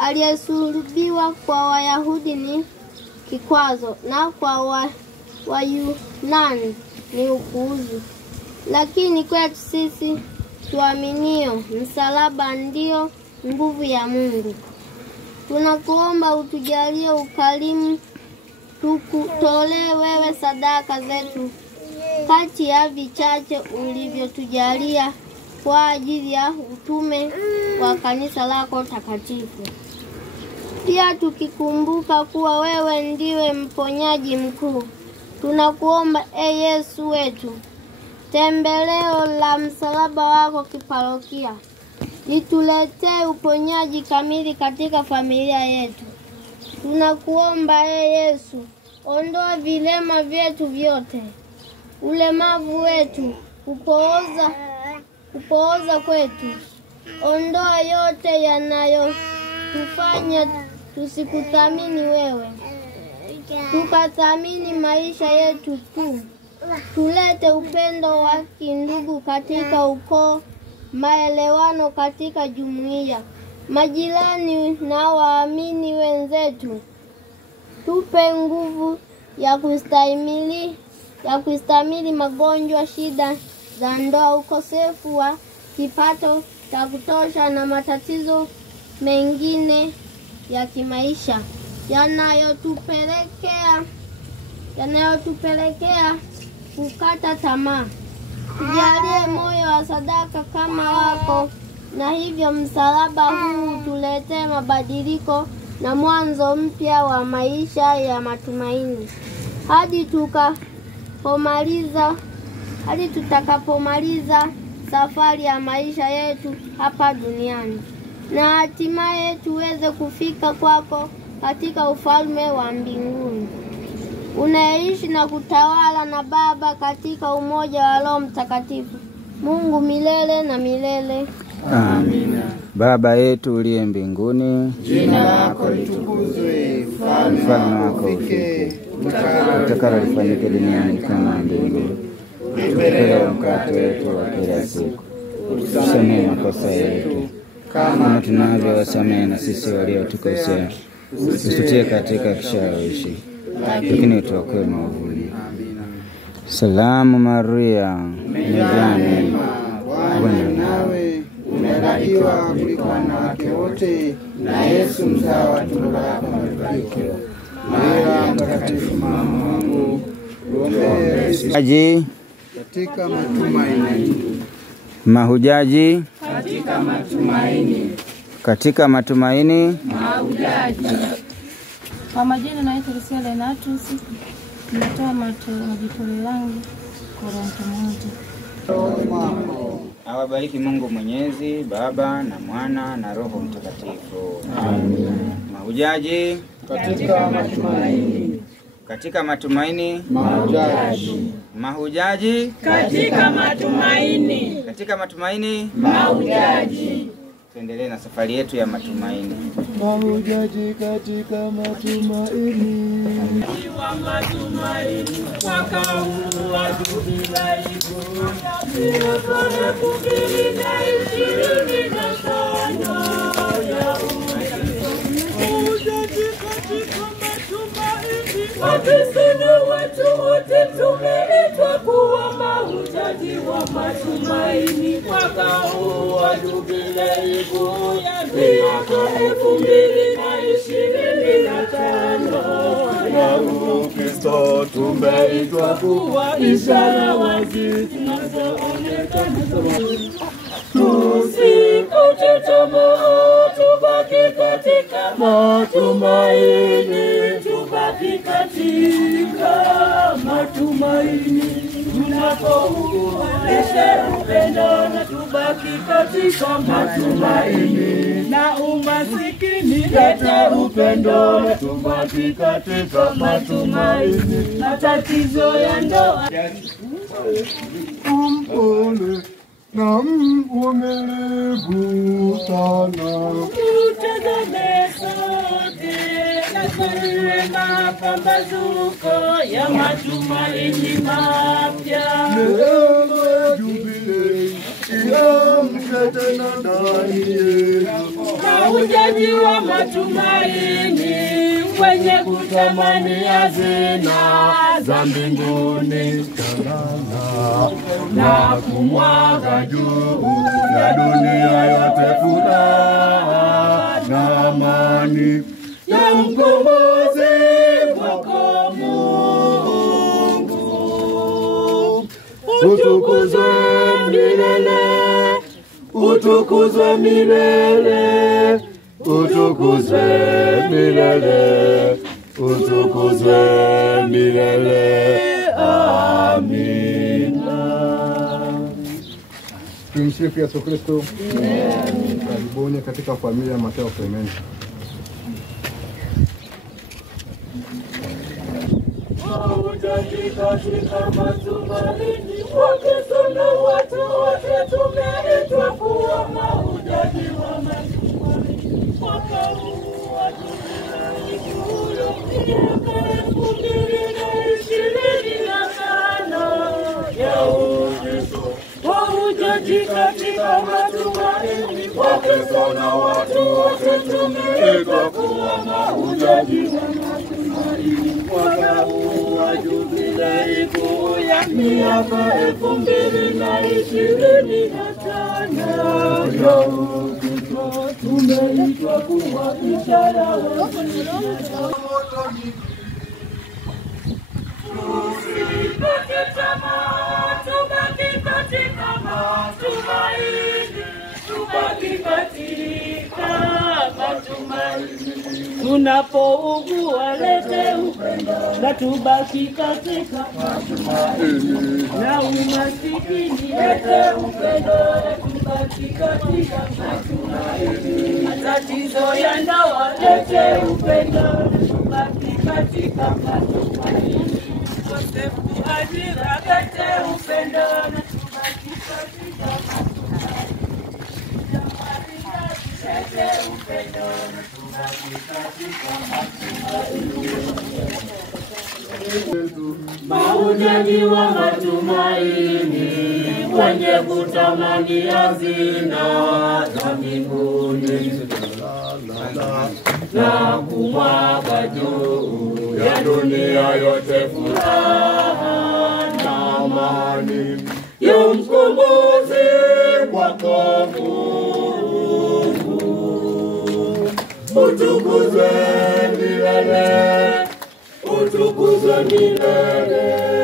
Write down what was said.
aliyesulubiwa kwa Wayahudi ni kikwazo na kwa Wayunani ni upuuzi. Lakini kwetu sisi tuaminio, msalaba ndio nguvu ya Mungu. Tunakuomba utujalie ukarimu, tukutolee wewe sadaka zetu kati ya vichache ulivyotujalia kwa ajili ya utume wa kanisa lako takatifu. Pia tukikumbuka kuwa wewe ndiwe mponyaji mkuu, tunakuomba Yesu wetu, tembeleo la msalaba wako kiparokia lituletee uponyaji kamili katika familia yetu. Tunakuomba Yesu, ondoa vilema vyetu vyote, ulemavu wetu, kupooza kwetu. Ondoa yote yanayotufanya tusikuthamini wewe, tukathamini maisha yetu tu. Tulete upendo wa kindugu katika ukoo, maelewano katika jumuiya, majirani na waamini wenzetu. Tupe nguvu ya kustahimili magonjwa, shida za ndoa, ukosefu wa kipato cha kutosha na matatizo mengine ya kimaisha yanayotupelekea kukata tamaa. Tujalie moyo wa sadaka kama wako, na hivyo msalaba huu tuletee mabadiliko na mwanzo mpya wa maisha ya matumaini hadi tutakapomaliza safari ya maisha yetu hapa duniani, na hatimaye tuweze kufika kwako katika ufalme wa mbinguni. Unaishi na kutawala na Baba katika umoja wa Roho Mtakatifu, Mungu milele na milele. Amina. Baba yetu uliye mbinguni, jina lako litukuzwe, ufalme wako ufike, utakalo lifanyike duniani kama mbinguni. Utupe leo mkate wetu wa kila siku. Utusamehe makosa yetu kama tunavyowasamehe na sisi waliotukosea. Usitutie katika kishawishi, lakini utuokoe maovuni. Salamu Maria, umejaa neema, Bwana nawe, umebarikiwa kuliko wanawake wote, na Yesu mzao wa tumbo lako amebarikiwa. Maria mtakatifu mama wa Mungu, tuombee sisi katika matumaini. Mahujaji katika matumaini. Katika matumaini. Mahujaji. Kwa majina naitwa Lucia Lenatus, natoa majitoleo yangu Koronto moja. Awabariki Mungu Mwenyezi, Baba na Mwana na Roho Mtakatifu. Amen. Mahujaji katika matumaini. Katika matumaini. Mahujaji. Mahujaji katika matumaini. Katika matumaini. Mahujaji. Tuendelee na safari yetu ya matumaini. Mahujaji katika matumaini. Wa matumaini mwaka huu wa Jubilei miaka 2025 ya mahujaji katika matumaini. Wakristo wetu wote tumeitwa kuwa mahujaji wa matumaini mwaka huu wa Jubilei kuu ya miaka 2025. Ya Ukristo tumeitwa kuwa ishara wazi zinazoonekana. Tusikate tamaa, tubaki katika matumaini, tubaki katika matumaini. Tunapoonyesha upendo na tubaki katika matumaini, na umasikini leta upendo na tubaki katika matumaini, matatizo ya ndoa Mpole na mvumilivu sana. Tutazame sote na tuwe mapambazuko ya matumaini mapya. Neema ya Jubilei iamshe tena ndani yetu. Mahujaji wa matumaini, wenye kutamani hazina za mbinguni, na kumwaga juu ya dunia yote furaha na amani ya mkombozi wako Mungu. Utukuzwe milele, utukuzwe milele, utukuzwe milele, utukuzwe milele. Amina. Tumsifu Yesu Kristo. Karibuni katika familia ya Mateo Clement. Mahujaji katika matumaini, wakisema watu wote tumeitwa kuwa mahujaji wa matumaini. Mwaka huu wa Julai huyo miaka 2025 ya Ukristo. Mahujaji katika matumaini, wakisema watu wote tumeitwa kuwa mahujaji wa matumaini. Mwaka huu wa Jubilei kuu ya miaka 2025 ya Ukristo, tumeitwa kuwa ishara ya tusikate tamaa, tubaki katika matumaini, tubaki katika matumaini. Tunapougua lete upendo na tubaki katika matumaini, na umasikini lete upendo na tubaki katika matumaini, matatizo ya ndoa lete upendo na tubaki katika matumaini, ukosefu ajira lete upendo na tubaki katika matumaini, lete upendo na tubaki katika matumaini. Mahujaji wa matumaini, wenye kutamani hazina za mbinguni, na kumwaga juu ya dunia yote furaha na amani ya mkombozi wako Mungu. Utukuzwe milele, utukuzwe milele.